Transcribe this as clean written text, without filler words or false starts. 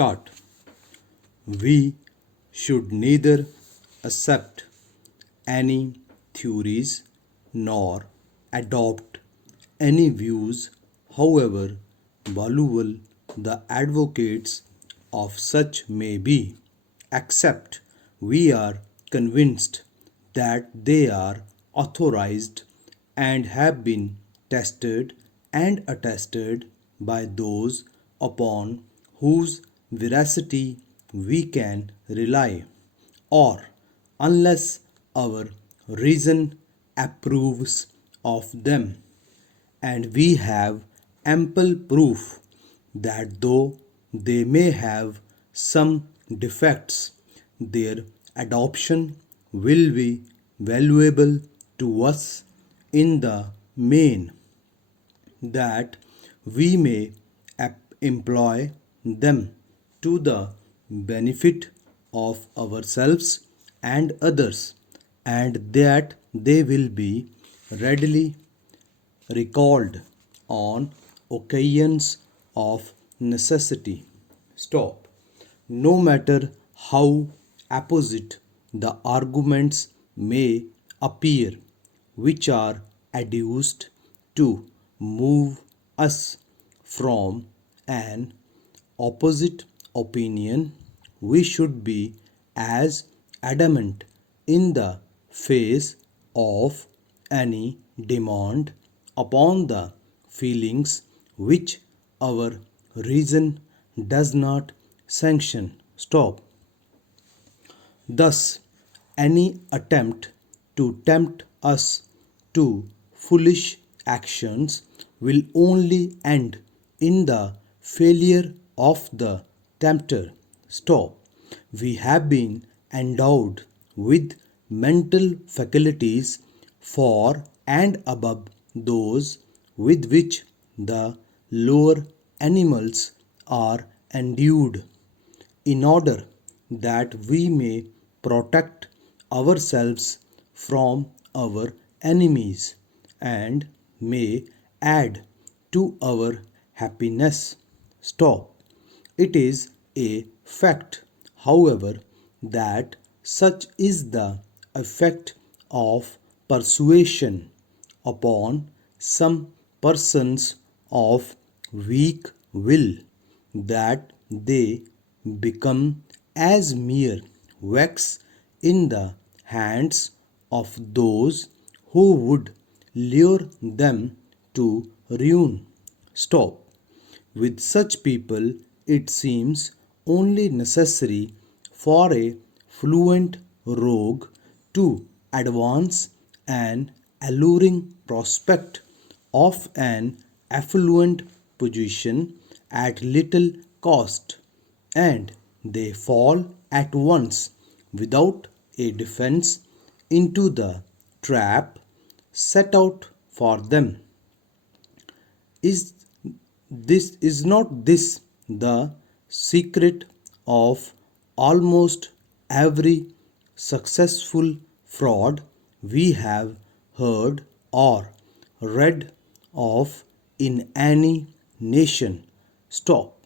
Start. We should neither accept any theories nor adopt any views, however valuable the advocates of such may be, except we are convinced that they are authorized and have been tested and attested by those upon whose veracity we can rely, or unless our reason approves of them, and we have ample proof that though they may have some defects, their adoption will be valuable to us in the main, that we may employ them to the benefit of ourselves and others, and that they will be readily recalled on occasions of necessity. Stop. No matter how opposite the arguments may appear which are adduced to move us from an opposite opinion, we should be as adamant in the face of any demand upon the feelings which our reason does not sanction. Stop. Thus, any attempt to tempt us to foolish actions will only end in the failure of the tempter. Stop. We have been endowed with mental faculties for and above those with which the lower animals are endued, in order that we may protect ourselves from our enemies and may add to our happiness. Stop. It is a fact, however, that such is the effect of persuasion upon some persons of weak will, that they become as mere wax in the hands of those who would lure them to ruin. Stop. With such people, it seems only necessary for a fluent rogue to advance an alluring prospect of an affluent position at little cost, and they fall at once without a defense into the trap set out for them. Is not this the secret of almost every successful fraud we have heard or read of in any nation? Stop.